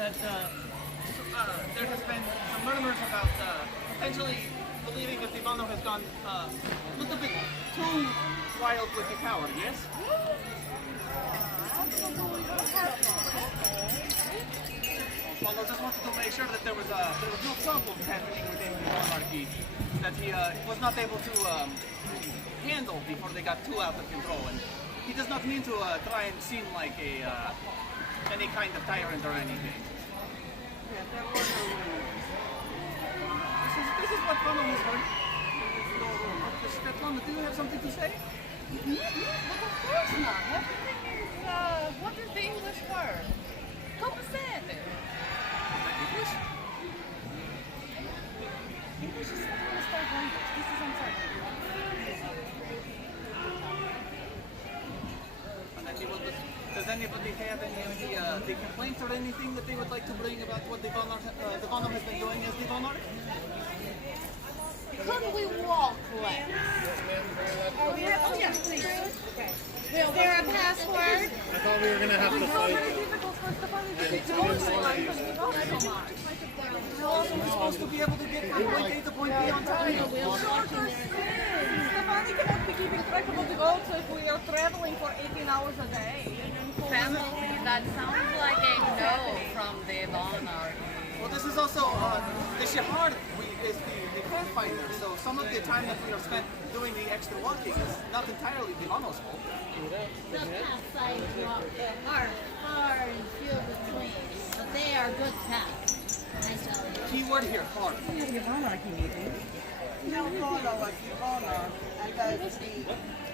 that there has been some murmurs about potentially believing that Ivano has gone a little bit too wild with the power, yes? Well, I just wanted to make sure that there was no problems happening within the Vanarchy that he was not able to handle before they got too out of control. And he does not mean to try and seem like any kind of tyrant or anything. Yeah, there were no rumors. This is what Vano has heard. Svetlana, do you have something to say? But of course not. Everything is, what is the English word? Como sede. English? English is not a start language. This is uncertain. Does anybody have any of the complaints or anything that they would like to bring about what the Vano has been doing as the Vanarch? Could we walk less? Oh, yes, please. Okay. Is there a password? I thought we were going to have to It's fight. very difficult for Stefani to get to us because we don't so much. How else are we supposed to be able to get from point A to point B on time? Shorter spins. Stefani cannot be keeping track of the goals if we are traveling for 18 hours a day. Family, that sounds like a no from the Vanarchy. Well, this is also the Shepard is the pathfinder, so some of the time that we are spent doing the extra walking is not entirely the Vano's fault. The pathside are far and few between, but they are good paths. I tell you. Keyword here, hard. No follow what you honor, and that's the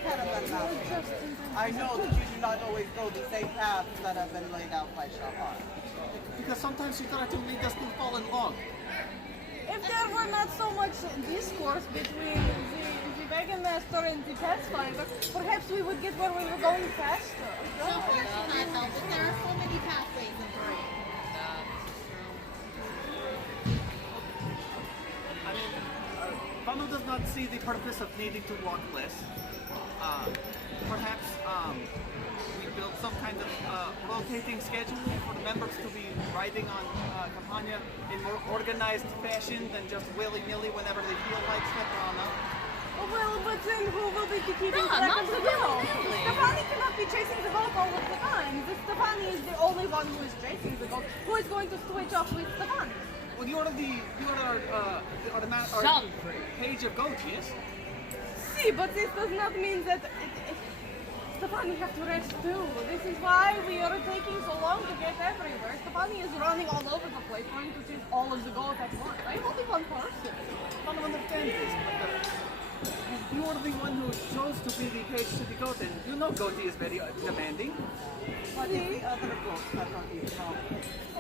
caravan mountain. I know that you do not always go the same paths that have been laid out by Shahar. Because sometimes you try to lead us to fallen log. If there were not so much discourse between the Vegan Master and the Pathfinder, perhaps we would get where we were going faster. So far should not help, but there are so many pathways in terrain. I mean, Vano does not see the purpose of needing to walk less. Perhaps we build some kind of rotating schedule for the members to be riding on Campania in more organized fashion than just willy-nilly whenever they feel like Svetlana. Well, but then who will be keeping No, track not of the really. goal? Stefani cannot be chasing the goal all of the time. Stefani is the only one who is chasing the goal. Who is going to switch off with Stefani? Well, you are our page of goats, yes? See, but this does not mean that Stefani have to rest too. This is why we are taking so long to get everywhere. Stefani is running all over the place, trying to chase all of the goals at once. I'm only one person. I don't understand this, but you are the one who chose to be the page to the goat, and you know Goatee is very demanding. But the other goats that are being wrong.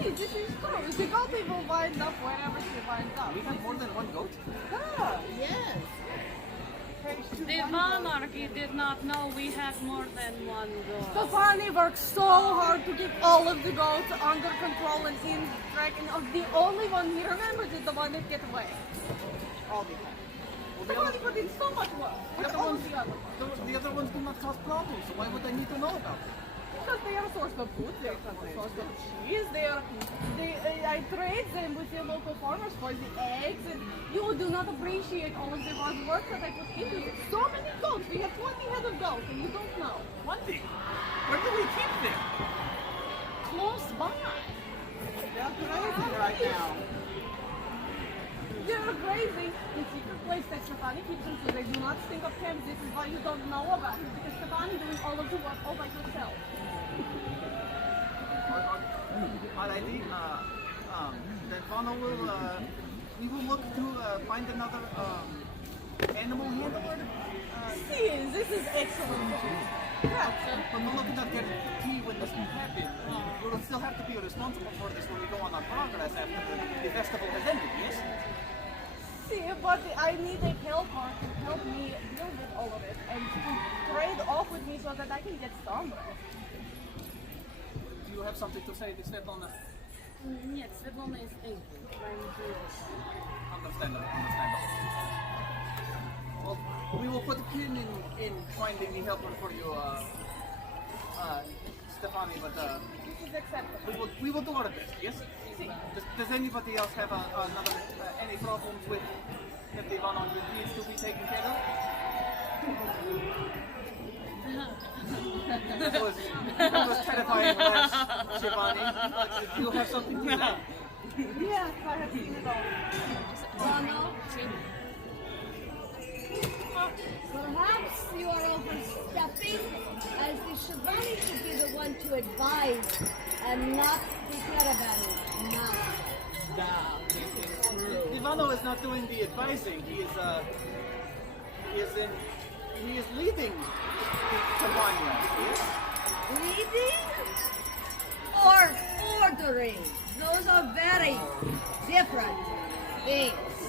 See, this is true. The goatee will wind up wherever she winds up. We have more than one goat. Yeah. Yes. The Vanarchy did not know we had more than one goal. Stefani works so hard to get all of the goats under control and in track, and the only one he remembers is the one that gets away. All the time. Stefani put in so much work. With all of the other ones. The other ones do not cause problems, so why would I need to know about them? Because they are a source of food, they are a source of cheese, I trade them with the local farmers for the eggs, and you do not appreciate all of the hard work that I put into it. So many goats, we have 20 head of goats, and you don't know. 20? Where do we keep them? Close by. They're crazy right now. They're crazy. The secret place that Stefani keeps them so they do not stink of camps. This is why you don't know about it, because Stefani doing all of the work all by herself. Alrighty, then Vano will, we will look to find another animal handler. See, this is excellent. Yeah. But we'll look at getting tea when this happens. We will still have to be responsible for this when we go on our progress after the festival has ended, yes? See, but I need a helper to help me deal with all of it and to trade off with me so that I can get some rest. Do you have something to say to Svetlana? Нет, Svetlana is angry. Understandable. Well, we will put a pin in finding the helper for you, Stefani, but is acceptable. We will do our best. Yes. Does anybody else have any problems with if the Vanarchy needs to be taken care of? That was terrifying, Shivani. Do you have something to say? Yes, I have seen it all. Ronald? Perhaps you are overstepping, as the Shivani should be the one to advise and not the caravan master. Ivano is not doing the advising. He is leading the Campania. Leading or ordering? Those are very different things.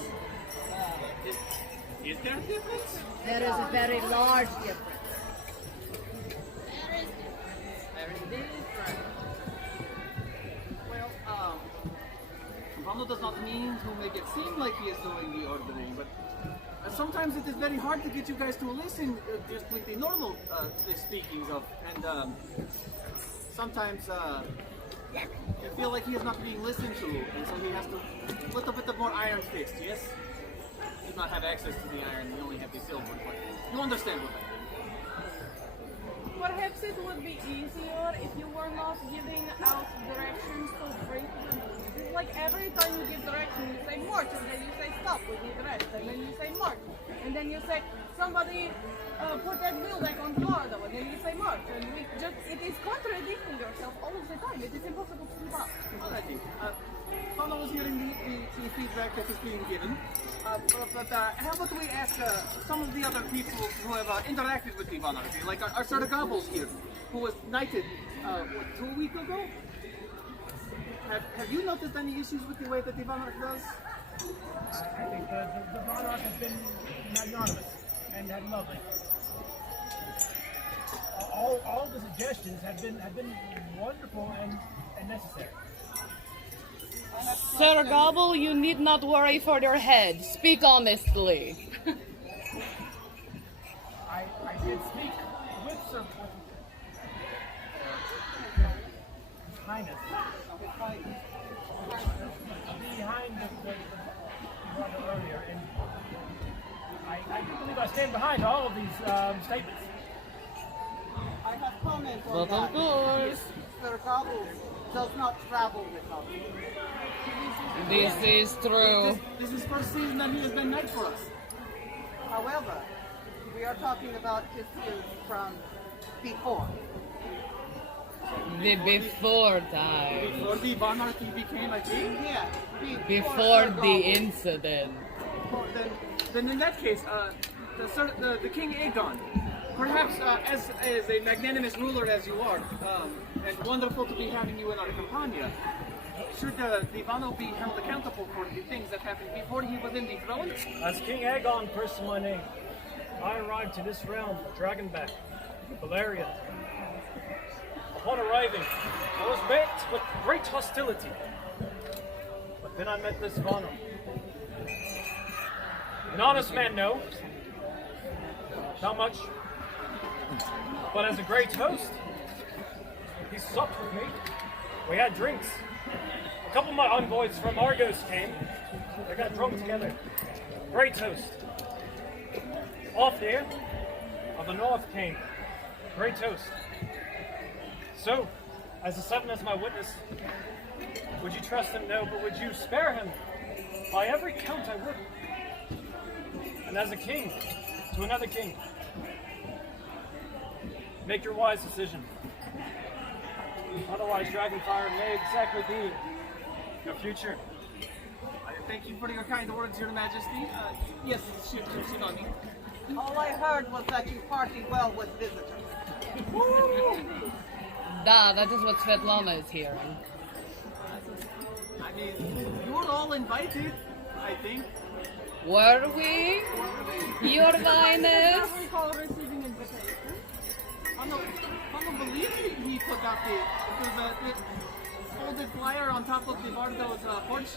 Is there a difference? There is a very large difference. Well, Ivano does not mean to make it seem like he is doing the ordering, but sometimes it is very hard to get you guys to listen just with the normal speakings of, and sometimes you feel like he is not being listened to, and so he has to little bit of more iron fist. Yes, he does not have access to the iron; he only have the silver. But you understand what I mean? Perhaps it would be easier if you were not giving out directions so frequently. It's like every time you give direction, you say march, and then you say stop, we need rest, and then you say march, and then you say somebody put that wheel back on the bar, and then you say march, and it is contradicting yourself all of the time. It is impossible to keep up. Well, I think Fana was hearing the feedback that is being given, but how about we ask some of the other people who have interacted with the Vanarchy, like our Sir Gobbles here, who was knighted 2 weeks ago? Have you noticed any issues with the way that the Vanarchy does? I think the Vanarchy has been magnanimous and lovely. All the suggestions have been wonderful and necessary. Sir Gobble, you need not worry for your head. Speak honestly. I did speak with Sir Highness behind the brother earlier, and I do believe I stand behind all of these statements. I have comment on But that. of course, Sir Gobbles does not travel with us. this is true. This is first season that he has been knight for us. However, we are talking about histories from before. The before time. Before the Vanarchy became a king? Yeah, Before Sir the Gobbles. incident. Well, then in that case, the King Aegon, perhaps as a magnanimous ruler as you are, and wonderful to be having you in our Campania, should the Vano be held accountable for the things that happened before he was in the throne? As King Aegon first in my name, I arrived to this realm, Dragonback, Valerian. Upon arriving, I was met with great hostility. But then I met this Vano. An honest man, no. Not much. But as a great host, he supped with me. We had drinks. A couple of my envoys from Argos came. They got drunk together. Great toast. Off here, of the north came. Great toast. So, as the seven as my witness, would you trust him? No, but would you spare him? By every count I would. And as a king, to another king, make your wise decision. Otherwise, Dragonfire may exactly be your future. Thank you for your kind words, Your Majesty. Yes, Shivani. All I heard was that you party well with visitors. That is what Svetlana is hearing. I mean, you were all invited, I think. Were we? Your Highness? I recall receiving invitation. I don't believe he put out the folded flyer on top of the Bardo's porch.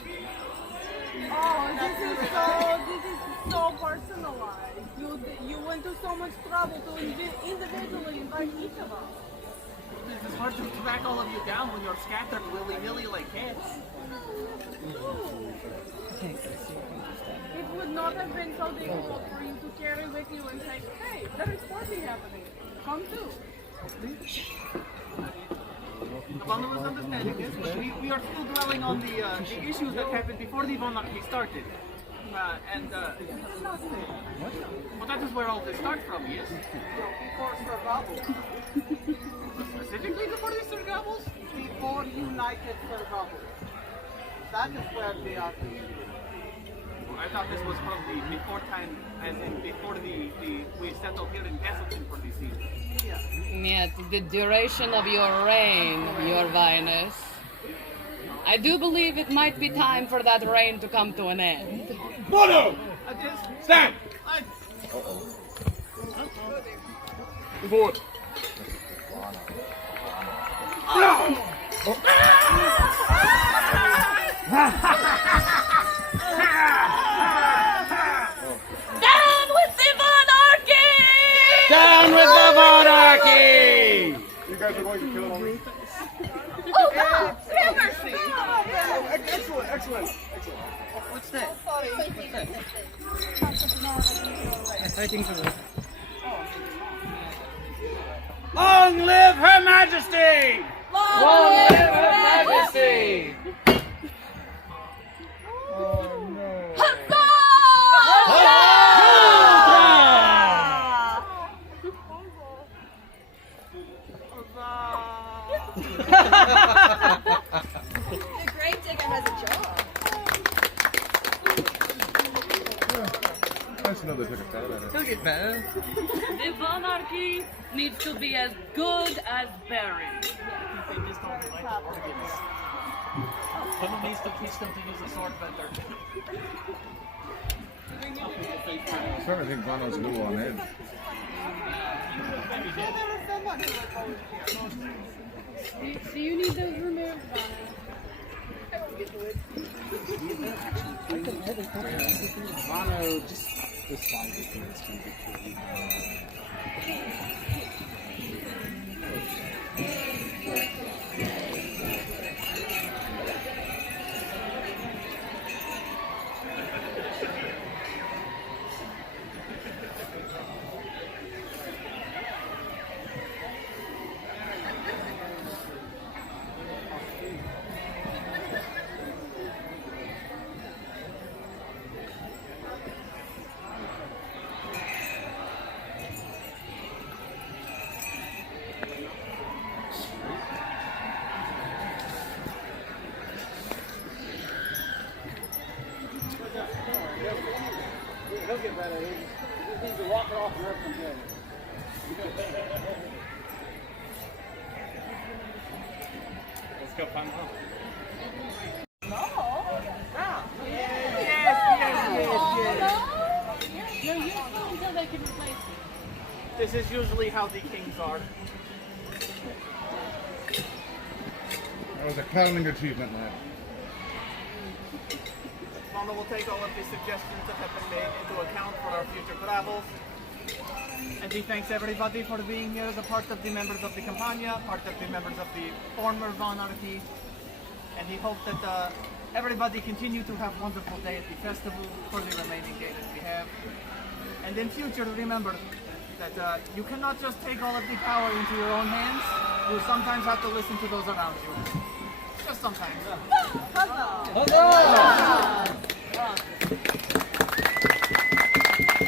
Oh, this is so personalized. You went to so much trouble to individually invite each of us. It's hard to track all of you down when you're scattered willy-nilly like cats. It would not have been so difficult for you to carry with you and say, hey, there is party happening. Come too. Upon the misunderstanding is, but we are still dwelling on the issues that happened before the Vanarchy started. Well, that is where all this starts from, yes? Before survival. Specifically before the Sergavos? Before united survival. That is where they are. I thought this was from the before time, as in before we settled here in Castleton for the season. Yet the duration of your reign, your Vinus. I do believe it might be time for that reign to come to an end. Mono! Stand! Forward. Down with the Vanarchy! Down with the Vanarchy! You guys are going to kill me? Vanarchy! Excellent, excellent, excellent. What's that? Long live Her Majesty! Long live Her Majesty! The grave digger has a job. That's another took a stab at it. The Vanarchy needs to be as good as buried. They just don't like organs. Someone needs to teach them to use a sword better. I'm starting to think Bono's a little on edge. So you need those removed, Mono just decided to let's keep it clean. He'll get better. He needs to walk it off and rip from good. Let's go find home. You're useful until they can replace you. This is usually how the kings are. That was a crowning achievement, lad. Mama will take all of the suggestions that have been made into account for our future travels. And he thanks everybody for being here as a part of the members of the Campania, part of the members of the former Vanarchy. And he hopes that everybody continue to have a wonderful day at the festival for the remaining day that we have. And in future, remember that you cannot just take all of the power into your own hands. You sometimes have to listen to those around you. Just sometimes. Huzzah!